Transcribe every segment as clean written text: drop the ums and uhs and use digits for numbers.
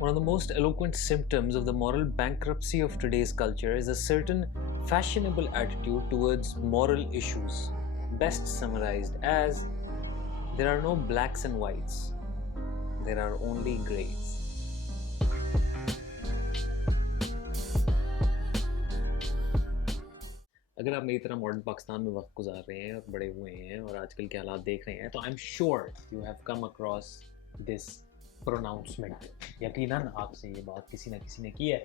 One of the most eloquent symptoms of the moral bankruptcy of today's culture is a certain fashionable attitude towards moral issues, best summarized as there are no blacks and whites, there are only grays. अगर आप मेरी तरह modern Pakistan में वक्त गुजार रहे हैं और बड़े हुए हैं और आजकल के हालात देख रहे हैं तो I am sure you have come across this pronouncement. यकीनन आपसे ये बात किसी ना किसी ने की है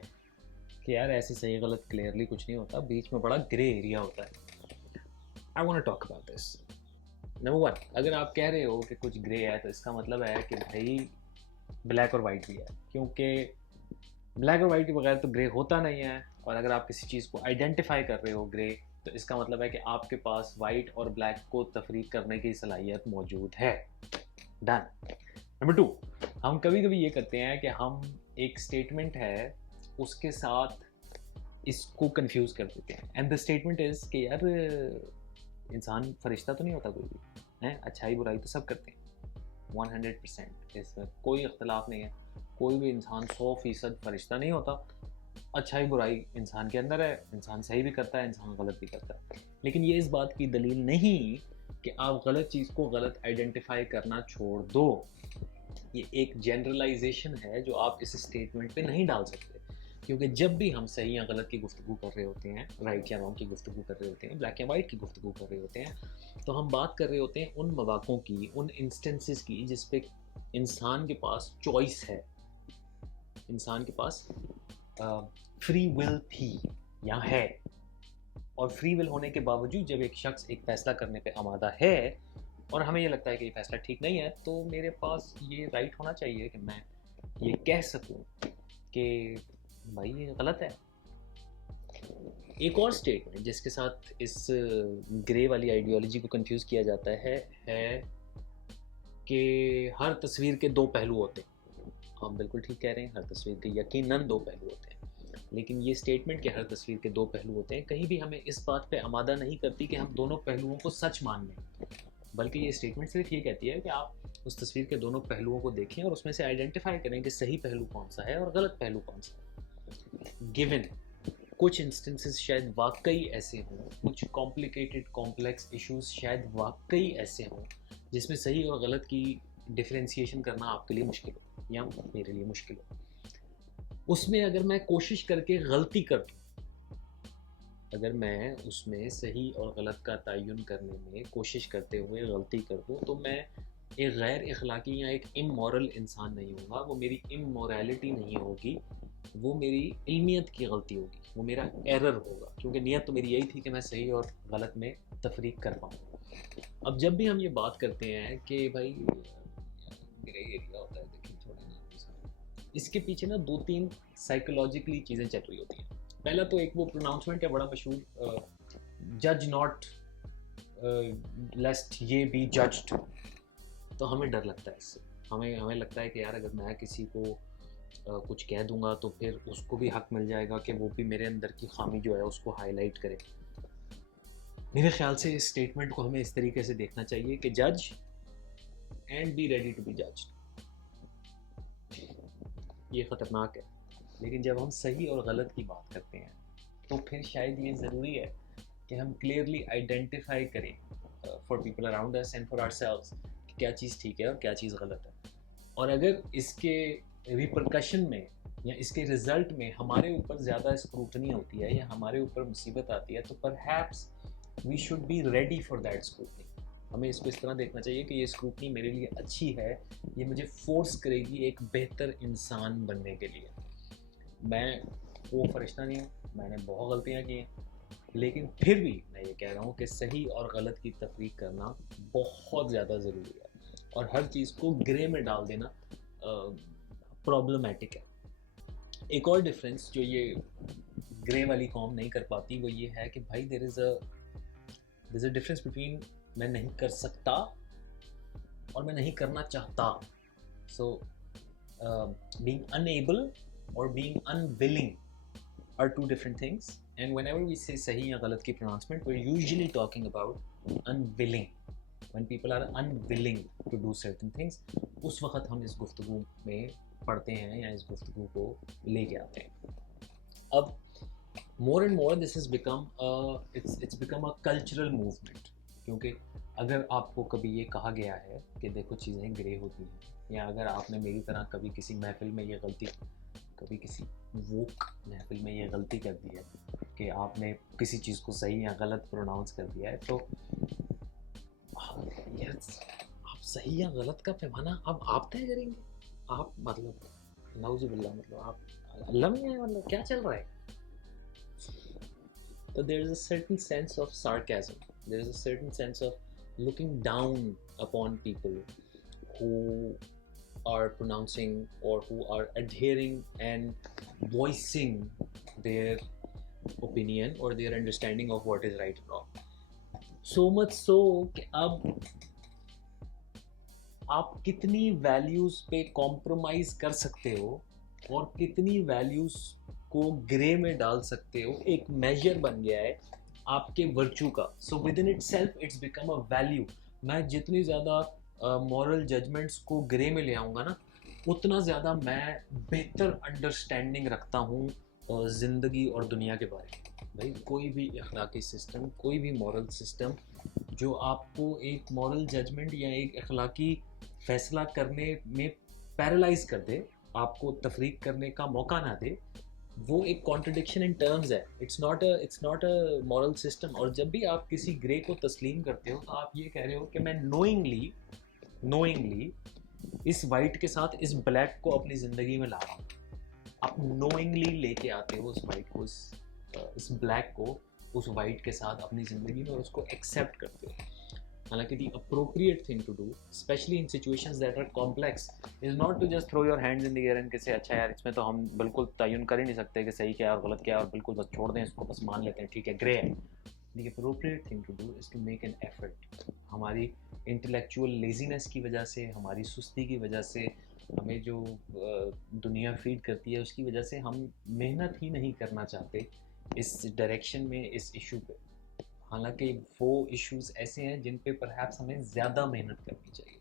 कि यार ऐसे सही गलत क्लियरली कुछ नहीं होता, बीच में बड़ा ग्रे एरिया होता है. I want to talk about this. Number one, अगर आप कह रहे हो कि कुछ ग्रे है तो इसका मतलब है कि भाई ब्लैक और वाइट भी है, क्योंकि ब्लैक और वाइट के बगैर तो ग्रे होता नहीं है. और अगर आप किसी चीज़ को आइडेंटिफाई कर रहे हो ग्रे, तो इसका मतलब है कि आपके पास वाइट और ब्लैक को तफरीक करने की सलाहियत मौजूद है. डन. नंबर टू, हम कभी कभी ये करते हैं कि हम एक स्टेटमेंट है उसके साथ इसको कंफ्यूज कर देते हैं. एंड द स्टेटमेंट इज़ कि यार इंसान फरिश्ता तो नहीं होता कोई भी है, अच्छाई बुराई तो सब करते हैं. 100% इसमें कोई इख्तलाफ नहीं है. कोई भी इंसान 100% फरिश्ता नहीं होता. अच्छाई बुराई इंसान के अंदर है, इंसान सही भी करता है, इंसान गलत भी करता है. लेकिन ये इस बात की दलील नहीं कि आप गलत चीज़ को गलत आइडेंटिफाई करना छोड़ दो. ये एक जनरलाइजेशन है जो आप इस स्टेटमेंट पे नहीं डाल सकते, क्योंकि जब भी हम सही या गलत की गुफ्तगू कर रहे होते हैं, राइट या रॉन्ग की गुफ्तगू कर रहे होते हैं, ब्लैक या वाइट की गुफ्तगू कर रहे होते हैं, तो हम बात कर रहे होते हैं उन मौक़ों की, उन इंस्टेंसेस की जिस पे इंसान के पास चॉइस है, इंसान के पास फ्री विल थी या है. और फ्री विल होने के बावजूद जब एक शख्स एक फ़ैसला करने पे आमादा है और हमें ये लगता है कि ये फ़ैसला ठीक नहीं है, तो मेरे पास ये राइट होना चाहिए कि मैं ये कह सकूं कि भाई ये गलत है. एक और स्टेटमेंट जिसके साथ इस ग्रे वाली आइडियोलॉजी को कंफ्यूज किया जाता है कि हर तस्वीर के दो पहलू होते हैं. आप बिल्कुल ठीक कह रहे हैं, हर तस्वीर के यकीनन दो पहलू होते हैं. लेकिन ये स्टेटमेंट कि हर तस्वीर के दो पहलू होते हैं कहीं भी हमें इस बात पे आमादा नहीं करती कि हम दोनों पहलुओं को सच मान लें, बल्कि ये स्टेटमेंट सिर्फ ये कहती है कि आप उस तस्वीर के दोनों पहलुओं को देखें और उसमें से आइडेंटिफाई करें कि सही पहलू कौन सा है और गलत पहलू कौन सा है. गिवन कुछ इंस्टेंसेस शायद वाकई ऐसे हों, कुछ कॉम्प्लिकेटेड कॉम्प्लेक्स इश्यूज शायद वाकई ऐसे हों जिसमें सही और गलत की डिफरेंशिएशन करना आपके लिए मुश्किल हो या मेरे लिए मुश्किल हो. उसमें अगर मैं कोशिश करके गलती कर दूँ, अगर मैं उसमें सही और गलत का तयन करने में कोशिश करते हुए गलती कर दूँ, तो मैं एक गैर अखलाकी या एक इमोरल इंसान नहीं होगा. वो मेरी इमोरलिटी नहीं होगी, वो मेरी इल्मियत की गलती होगी, वो मेरा एरर होगा, क्योंकि नीयत तो मेरी यही थी कि मैं सही और गलत में तफरीक कर पाऊँ. अब जब भी हम ये बात करते हैं कि भाई ग्रे एरिया होता है, देखिए थोड़ा ना, इसके पीछे ना दो तीन साइकोलॉजिकली चीज़ें चल रही होती हैं. पहला तो एक वो प्रोनाउंसमेंट है बड़ा मशहूर, जज नॉट लेस्ट ये बी जज्ड. तो हमें डर लगता है इससे. हमें लगता है कि यार अगर मैं किसी को कुछ कह दूंगा तो फिर उसको भी हक मिल जाएगा कि वो भी मेरे अंदर की खामी जो है उसको हाईलाइट करे. मेरे ख्याल से इस स्टेटमेंट को हमें इस तरीके से देखना चाहिए कि जज and be ready to be judged. ये ख़तरनाक है. लेकिन जब हम सही और गलत की बात करते हैं तो फिर शायद ये ज़रूरी है कि हम क्लियरली आइडेंटिफाई करें for people around us and for ourselves कि क्या चीज़ ठीक है और क्या चीज़ गलत है. और अगर इसके रिपरकशन में या इसके रिज़ल्ट में हमारे ऊपर ज़्यादा स्क्रूटनी होती है या हमारे ऊपर मुसीबत आती है, तो perhaps we should be ready for that scrutiny. हमें इसको इस तरह देखना चाहिए कि ये स्क्रूटनी मेरे लिए अच्छी है, ये मुझे फोर्स करेगी एक बेहतर इंसान बनने के लिए. मैं वो फरिश्ता नहीं हूँ, मैंने बहुत गलतियाँ की हैं, लेकिन फिर भी मैं ये कह रहा हूँ कि सही और गलत की तफरीक करना बहुत ज़्यादा ज़रूरी है. और हर चीज़ को ग्रे में डाल देना प्रॉब्लमेटिक है. एक और डिफरेंस जो ये ग्रे वाली कौम नहीं कर पाती वो ये है कि भाई there is a difference between मैं नहीं कर सकता और मैं नहीं करना चाहता. सो बीइंग अनएबल और being unwilling are two different things, and whenever we say sahi या गलत की pronouncement, we're usually talking about unwilling. When people are unwilling to do certain things, उस वक्त हम इस गुफ्तगू में پڑھتے ہیں یا اس گفتگو کو لے کے آتے ہیں. اب more and more this has become it's become a cultural movement. کیونکہ اگر آپ کو کبھی یہ کہا گیا ہے کہ دیکھو چیزیں گرے ہوتی ہیں, یا اگر آپ نے میری طرح کبھی کسی محفل میں یہ غلطی, کبھی کسی ووک محفل میں یہ غلطی کر دی ہے کہ آپ نے کسی چیز کو صحیح یا غلط پروناؤنس کر دیا ہے, تو یار آپ صحیح یا غلط کا پیمانہ اب آپ طے کریں گے. آپ مطلب نعوذ باللہ, مطلب آپ اللہ میں ہیں, مطلب کیا چل رہا ہے. So there is a certain sense of sarcasm. There is a certain sense of looking down upon people who are pronouncing or who are adhering and voicing their opinion or their understanding of what is right and wrong. So much so کہ اب آپ کتنی values پہ compromise کر سکتے ہو اور کتنی values کو گرے میں ڈال سکتے ہو, ایک میجر بن گیا ہے آپ کے ورچو کا. So within itself it's become a value. میں جتنی زیادہ مورل ججمنٹس کو گرے میں لے آؤں گا نا, اتنا زیادہ میں بہتر انڈرسٹینڈنگ رکھتا ہوں زندگی اور دنیا کے بارے میں. بھائی کوئی بھی اخلاقی سسٹم, کوئی بھی مورل سسٹم جو آپ کو ایک مورل ججمنٹ یا ایک اخلاقی فیصلہ کرنے میں پیرالائز کر دے, آپ کو تفریق کرنے کا موقع نہ دے, وہ ایک کانٹرڈکشن ان ٹرمز ہے. It's not a moral system. اور جب بھی آپ کسی گرے کو تسلیم کرتے ہو تو آپ یہ کہہ رہے ہو کہ میں نوئنگلی اس وائٹ کے ساتھ اس بلیک کو اپنی زندگی میں لا رہا ہوں. آپ نوئنگلی لے کے آتے ہو اس وائٹ کو, اس بلیک کو اس وائٹ کے ساتھ اپنی زندگی میں, اور اس کو ایکسیپٹ کرتے ہو. حالانکہ the appropriate thing to do, especially in situations that are complex, is not to just throw your hands in the air and کہ سے اچھا یار اس میں تو ہم بالکل تعین کر ہی نہیں سکتے کہ صحیح کیا اور غلط کیا, اور بالکل بس چھوڑ دیں اس کو, بس مان لیتے ہیں ٹھیک ہے گرے ہے. The appropriate thing to do is to make an effort. ہماری intellectual laziness کی وجہ سے, ہماری سستی کی وجہ سے, ہمیں جو دنیا فیڈ کرتی ہے اس کی وجہ سے ہم محنت ہی نہیں کرنا چاہتے اس ڈائریکشن میں, اس ایشو پہ. حالانکہ وہ ایشوز ایسے ہیں جن پہ پرہیپس ہمیں زیادہ محنت کرنی چاہیے.